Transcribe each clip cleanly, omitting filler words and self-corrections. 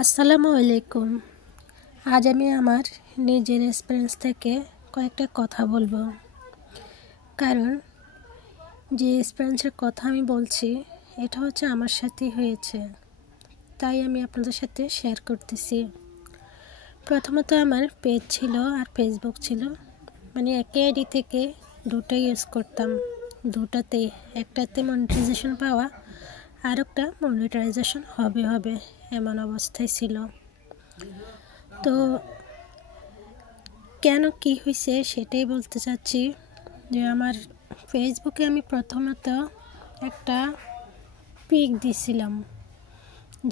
আসসালামু আলাইকুম। আজ আমি আমার নিজের এক্সপিরিয়েন্স থেকে কয়েকটা কথা বলবো, কারণ যে এক্সপিরিয়েন্সের কথা আমি বলছি এটা হচ্ছে আমার সাথেই হয়েছে, তাই আমি আপনাদের সাথে শেয়ার করতেছি। প্রথমত আমার পেজ ছিল আর ফেসবুক ছিল, মানে একই আইডি থেকে দুটোই ইউজ করতাম। দুটাতেই একটাতে মনিটাইজেশন পাওয়া আর একটা মনিটাইজেশন হবে এমন অবস্থায় ছিল। তো কেন কি হয়েছে সেটাই বলতে চাচ্ছি। যে আমার ফেসবুকে আমি প্রথমত একটা পিক দিছিলাম,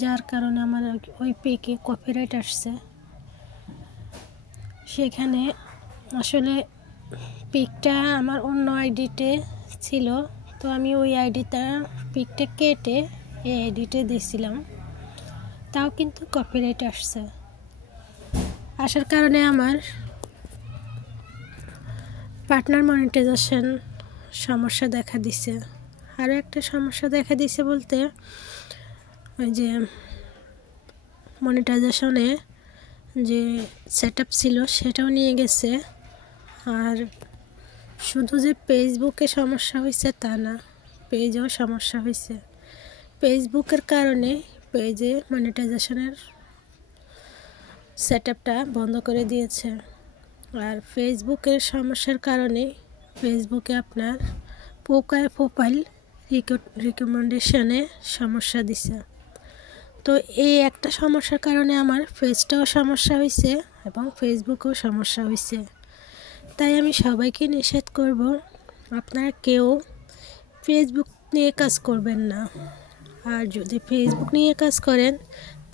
যার কারণে আমার ওই পিকে কপিরাইট আসছে। সেখানে আসলে পিকটা আমার অন্য আইডিতে ছিল, তো আমি ওই আইডিটা পিকটা কেটে এই আইডিতে দিয়েছিলাম, তাও কিন্তু কপিরাইট আসছে। আসার কারণে আমার পার্টনার মনিটাইজেশন সমস্যা দেখা দিছে। আরও একটা সমস্যা দেখা দিছে বলতে, ওই যে মনিটাইজেশনে যে সেট আপ ছিল সেটাও নিয়ে গেছে। আর শুধু যে ফেসবুকে সমস্যা হয়েছে তা না, পেজেও সমস্যা হয়েছে। ফেসবুকের কারণে পেজে মনিটাইজেশনের সেট আপটা বন্ধ করে দিয়েছে। আর ফেসবুকের সমস্যার কারণে ফেসবুকে আপনার প্রোফাইল রিকমেন্ডেশনে সমস্যা দিছে। তো এই একটা সমস্যার কারণে আমার পেজটাও সমস্যা হয়েছে এবং ফেসবুকেও সমস্যা হয়েছে। তাই আমি সবাইকে নিষেধ করব, আপনারা কেউ ফেসবুক নিয়ে কাজ করবেন না। আর যদি ফেসবুক নিয়ে কাজ করেন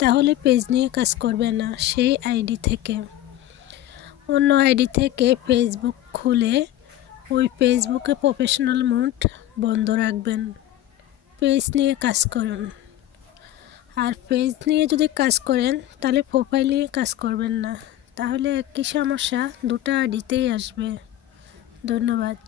তাহলে পেজ নিয়ে কাজ করবেন না। সেই আইডি থেকে অন্য আইডি থেকে ফেসবুক খুলে ওই ফেসবুকে প্রফেশনাল মোড বন্ধ রাখবেন, পেজ নিয়ে কাজ করুন। আর পেজ নিয়ে যদি কাজ করেন তাহলে প্রোফাইল নিয়ে কাজ করবেন না, তাহলে একই সমস্যা দুটো আইডিতেই আসবে। ধন্যবাদ।